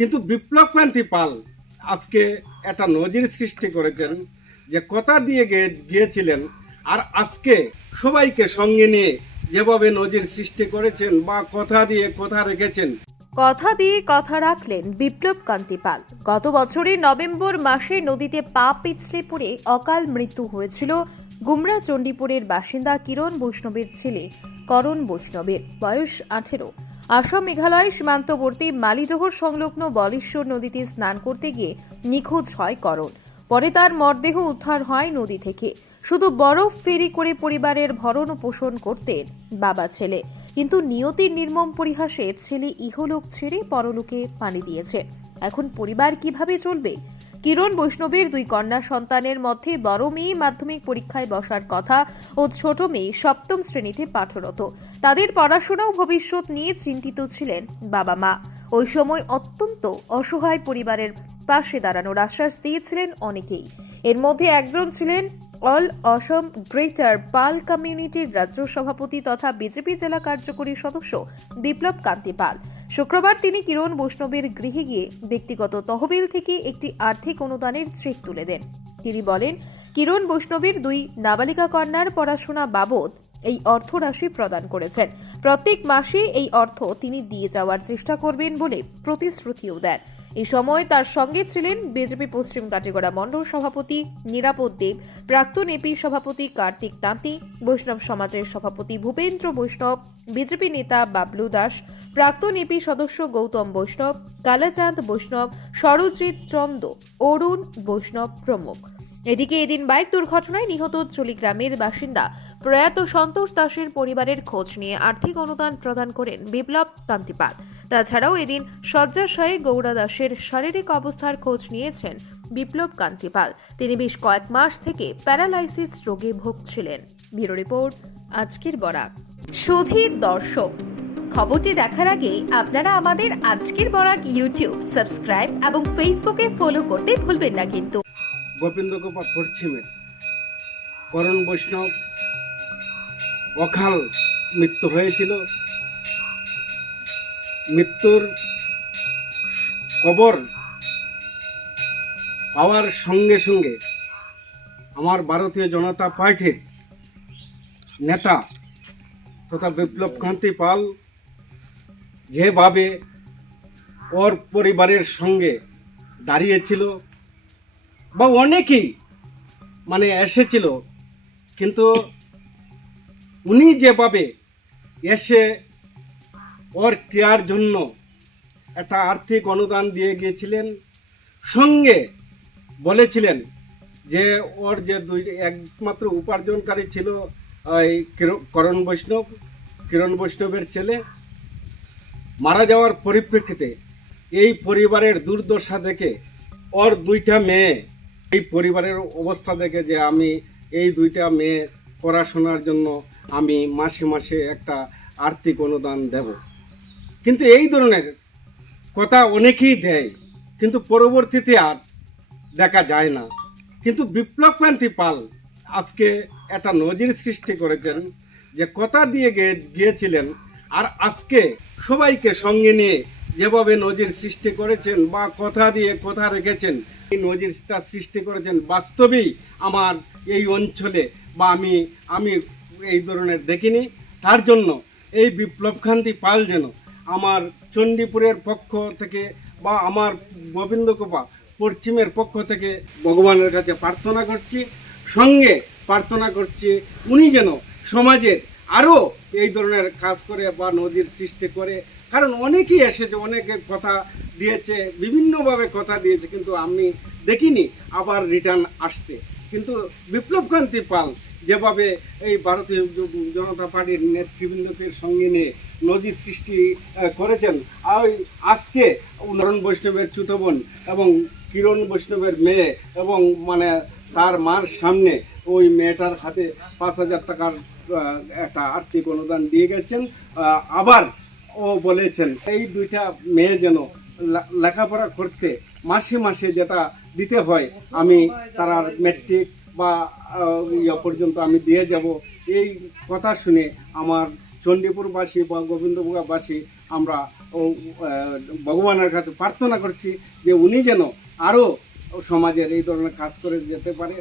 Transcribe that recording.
কিন্তু বিপ্লবকান্তি পাল আজকে একটা নজির সৃষ্টি করেছেন, যে কথা দিয়ে গিয়েছিলেন আর আজকে সবাইকে সঙ্গে নিয়ে যেভাবে নজির সৃষ্টি করেছেন বা কথা দিয়ে কথা রেখেছেন। কথা দিয়ে কথা রাখলেন বিপ্লব কান্তি পাল। গত বছরের নভেম্বর মাসে নদীতে পা পিছলে পড়ে অকাল মৃত্যু হয়েছিল গুমরা চণ্ডীপুরের বাসিন্দা কিরণ বৈষ্ণবের ছেলে করণ বৈষ্ণবের, বয়স 18। আসাম মেঘালয় সীমান্তবর্তী মালিজোহর সংলগ্ন বলেশ্বর নদীতে স্নান করতে গিয়ে নিখোঁজ হয় করণ। পরে তার মরদেহ উদ্ধার হয় নদী থেকে। শুধু বরফ ফেরি করে পরিবারের ভরণ পোষণ করতেন বাবা ছেলে, কিন্তু নিয়তির নির্মম পরিহাসে ছেলে ইহলোক ছেড়ে পরলোকে পাড়ি দিয়েছে। এখন পরিবার কিভাবে চলবে? কিরণ বৈষ্ণবের দুই কন্যা সন্তানের মধ্যে বড় মেয়ে মাধ্যমিক পরীক্ষায় বসার কথা ও ছোট মেয়ে সপ্তম শ্রেণীতে পাঠরত। তাদের পড়াশোনা ও ভবিষ্যৎ নিয়ে চিন্তিত ছিলেন বাবা মা। ওই সময় অত্যন্ত অসহায় পরিবারের পাশে দাঁড়ানোর আশ্বাস দিয়েছিলেন অনেকেই। এর মধ্যে একজন ছিলেন অল অসম গ্রেটার পাল কমিউনিটির রাজ্য সভাপতি তথা বিজেপি জেলা কার্যকরী সদস্য বিপ্লব কান্তি পাল। শুক্রবার তিনি কিরণ বৈষ্ণবের গৃহে গিয়ে ব্যক্তিগত তহবিল থেকে একটি আর্থিক অনুদানের চেক তুলে দেন। তিনি বলেন, কিরণ বৈষ্ণবের দুই নাবালিকা কন্যার পড়াশোনা বাবদ এই অর্থ রাশি প্রদান করেছেন। প্রত্যেক মাসে এই অর্থ তিনি দিয়ে যাওয়ার চেষ্টা করবেন বলে প্রতিশ্রুতিও দেন। এই সময় তার সঙ্গে ছিলেন বিজেপি পশ্চিম কাটিগড়া মণ্ডল সভাপতি নিরাপদ দেব, প্রাক্তন এপি সভাপতি কার্তিক তাঁতি, বৈষ্ণব সমাজের সভাপতি ভূপেন্দ্র বৈষ্ণব, বিজেপি নেতা বাবলু দাস, প্রাক্তন এপি সদস্য গৌতম বৈষ্ণব, কালাচাঁদ বৈষ্ণব, সরজিৎ চন্দ, অরুণ বৈষ্ণব প্রমুখ। এদিকে এদিন বাইক দুর্ঘটনায় নিহত চলি গ্রামের বাসিন্দা প্রয়াত সন্তোষ দাসের পরিবারের খোঁজ নিয়ে আর্থিক অনুদান প্রদান করেন বিপ্লব কান্তি পাল। তাছাড়াও এদিন শয্যাশায়ী গৌড়া দাসের শারীরিক অবস্থার খোঁজ নিয়েছেন বিপ্লব কান্তি পাল। তিনি বেশ কয়েক মাস থেকে প্যারালাইসিস রোগে ভুগছিলেন। ব্যুরো রিপোর্ট, আজকের বরাক। সুধী দর্শক, খবরটি দেখার আগে আপনারা আমাদের আজকের বরাক ইউটিউব সাবস্ক্রাইব এবং ফেসবুকে ফলো করতে ভুলবেন না কিন্তু। গোবিন্দগোপা পশ্চিমের করণ বৈষ্ণব অকাল মৃত্যু হয়েছিল। মৃত্যুর খবর পাওয়ার সঙ্গে সঙ্গে আমার ভারতীয় জনতা পার্টির নেতা তথা বিপ্লব কান্তি পাল যেভাবে ওর পরিবারের সঙ্গে দাঁড়িয়েছিল বা অনেকেই এসেছিল, কিন্তু উনি যেভাবে এসে ওর ক্রিয়ার জন্য একটা আর্থিক অনুদান দিয়ে গিয়েছিলেন, সঙ্গে বলেছিলেন যে ওর যে একমাত্র উপার্জনকারী ছিল ওই কিরণ বৈষ্ণবের ছেলে, মারা যাওয়ার পরিপ্রেক্ষিতে এই পরিবারের দুর্দশা দেখে ওর দুইটা মেয়ে, এই পরিবারের অবস্থা দেখে যে আমি এই দুইটা মেয়ে পড়াশোনার জন্য আমি মাসে মাসে একটা আর্থিক অনুদান দেব, কিন্তু এই ধরনের কথা অনেকেই দেয়, কিন্তু পরবর্তীতে আর দেখা যায় না। কিন্তু বিপ্লব কান্তি পাল আজকে একটা নজির সৃষ্টি করেছেন, যে কথা দিয়ে গিয়েছিলেন আর আজকে সবাইকে সঙ্গে নিয়ে যেভাবে নজির সৃষ্টি করেছেন বা কথা দিয়ে কথা রেখেছেন, এই নজিরটা সৃষ্টি করেছেন বাস্তবেই আমার এই অঞ্চলে বা আমি এই ধরনের দেখিনি। তার জন্য এই বিপ্লব কান্তি পাল যেন আমার চণ্ডীপুরের পক্ষ থেকে বা আমার গোবিন্দগোপা পশ্চিমের পক্ষ থেকে ভগবানের কাছে প্রার্থনা করছি, সঙ্গে প্রার্থনা করছি উনি যেন সমাজের আরও এই ধরনের কাজ করে বা নজির সৃষ্টি করে। কারণ অনেকেই এসেছে, অনেকে কথা দিয়েছে, বিভিন্নভাবে কথা দিয়েছে, কিন্তু আমি দেখিনি আবার রিটার্ন আসতে। কিন্তু বিপ্লব কান্তি পাল যেভাবে এই ভারতীয় জনতা পার্টির নেতৃবৃন্দকে সঙ্গে নিয়ে নজির সৃষ্টি করেছেন, আজকে করণ বৈষ্ণবের ছোট বোন এবং কিরণ বৈষ্ণবের মেয়ে এবং তার মার সামনে ওই মেয়েটার হাতে 5,000 টাকার একটা আর্থিক অনুদান দিয়ে গেছেন। আবার ও বলেছেন এই দুইটা মেয়ে যেন লেখাপড়া করতে মাসে মাসে যেটা দিতে হয় আমি তারা মেট্রিক বা পর্যন্ত আমি দিয়ে যাব। এই কথা শুনে আমার চণ্ডীপুরবাসী বা গোবিন্দভোগাবাসী আমরা ভগবানের কাছে প্রার্থনা করছি যে উনি যেন আরও সমাজের এই ধরনের কাজ করে যেতে পারে।